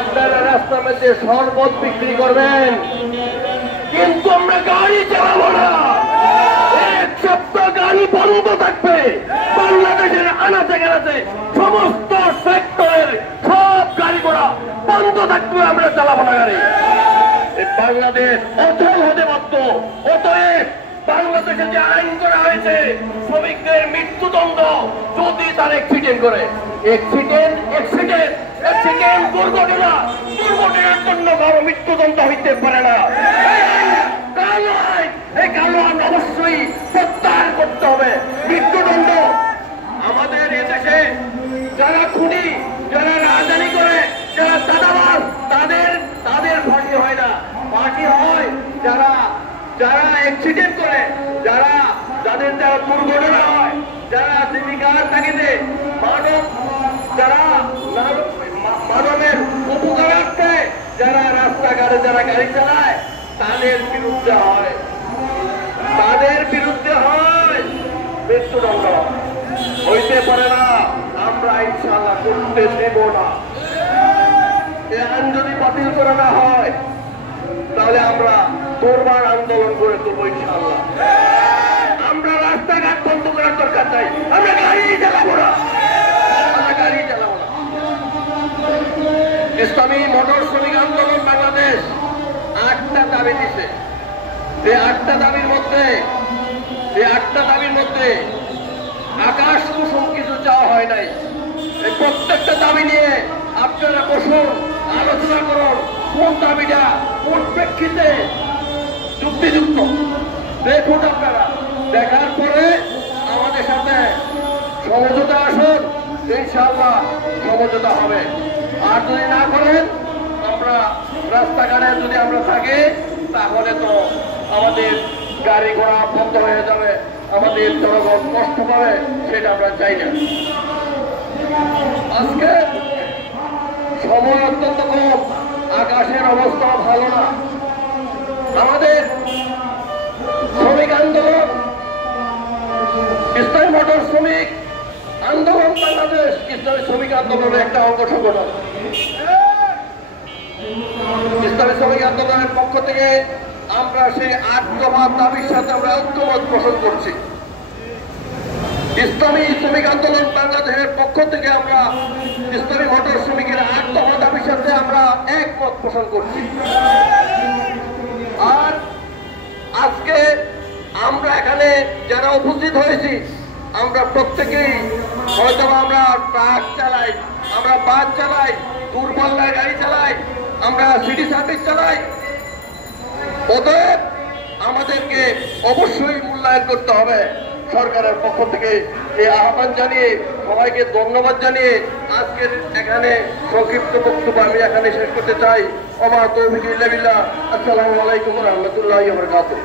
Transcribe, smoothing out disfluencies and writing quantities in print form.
আপনারা রাস্তার মধ্যে শরবত বিক্রি করবেন, কিন্তু আমরা গাড়ি চালাবো না। এক সপ্তাহ গাড়ি বন্ধ থাকবে। বাংলাদেশের আনাচে গেলাতে সমস্ত সেক্টরের সব গাড়ি ঘোড়া বন্ধ থাকবে, আমরা চালাবো না গাড়ি। বাংলাদেশ অচল হতে বাধ্য। অতএব বাংলাদেশে যে আইন করা হয়েছে শ্রমিকদের মৃত্যুদণ্ড যদি তার অ্যাক্সিডেন্ট করে, দুর্ঘটনার জন্য কারো মৃত্যুদণ্ড হইতে পারে না। এই কালো আইন অবশ্যই প্রত্যাহার করতে হবে। মৃত্যুদণ্ড আমাদের এদেশে যারা খুনি, যারা রাজধানী করে, যারা দাদাবাজ, তাদের ফাঁসি হয় না। ফাঁসি হয় যারা অ্যাক্সিডেন্ট করে, যাদের দুর্ঘটনা হয়, যারা জীবিকার তাগিদে মানবের উপকারার্থে যারা রাস্তাঘাটে যারা গাড়ি চালায়, তাদের বিরুদ্ধে হয় মৃত্যুদণ্ড। হইতে পারে না, আমরা ইনশাআল্লাহ করতে দেব না। এই আইন যদি বাতিল করে না হয় তাহলে আমরা দুর্বার আন্দোলন করে তুলব ইনশাআল্লাহ। আমরা রাস্তাঘাট বন্ধ করার দরকার চাই, আমরা গাড়ি চালাবো না। ইসলামী মোটর শ্রমিক আন্দোলন বাংলাদেশ 8টা দাবি দিছে। এই 8টা দাবির মধ্যে আকাশ কুসুম কিছু চাওয়া হয় নাই। এই প্রত্যেকটা দাবি নিয়ে আপনারা বসুন, আলোচনা করুন, কোন দাবিটা কোন প্রেক্ষিতে যুক্তিযুক্ত দেখুন। আপনারা দেখার পরে আমাদের সাথে সমঝোতা আসুন, ইনশাআল্লাহ সমঝোতা হবে। আর যদি না করেন, আমরা রাস্তাঘাটে যদি আমরা থাকি তাহলে তো আমাদের গাড়ি ঘোড়া বন্ধ হয়ে যাবে, আমাদের জনগণ কষ্ট পাবে, সেটা আমরা চাই না। আজকে সময় অত্যন্ত কম, আকাশের অবস্থা ভালো না। আমাদের শ্রমিক আন্দোলন, ইসলামী মোটর শ্রমিক আন্দোলন বাংলাদেশ ইসলামী শ্রমিক আন্দোলনের একটা অঙ্গ সংগঠন। ইসলামী শ্রমিক আন্দোলনের পক্ষ থেকে আমরা সেই 8 দফা দাবির সাথে আমরা ঐক্যমত পোষণ করছি। ইসলামী শ্রমিক আন্দোলন বাংলাদেশের পক্ষ থেকে আমরা ইসলামী মোটর শ্রমিকের 8 দফা দাবির সাথে আমরা একমত পোষণ করছি। আর আজকে আমরা এখানে যারা উপস্থিত হয়েছি, আমরা প্রত্যেকেই হয়তো আমরা ট্রাক চালাই, আমরা বাস চালাই, দূরপাল্লার গাড়ি চালাই, আমরা সিটি সার্ভিস চালাই। অতএব আমাদেরকে অবশ্যই মূল্যায়ন করতে হবে। সরকারের পক্ষ থেকে এই আহ্বান জানিয়ে, সবাইকে ধন্যবাদ জানিয়ে আজকের এখানে সংক্ষিপ্ত বক্তব্য আমি এখানে শেষ করতে চাই। ওমা তৌফিক ইল্লা বিল্লাহ। আসসালামু আলাইকুম ওয়া রাহমাতুল্লাহি ওয়া বারাকাতুহু।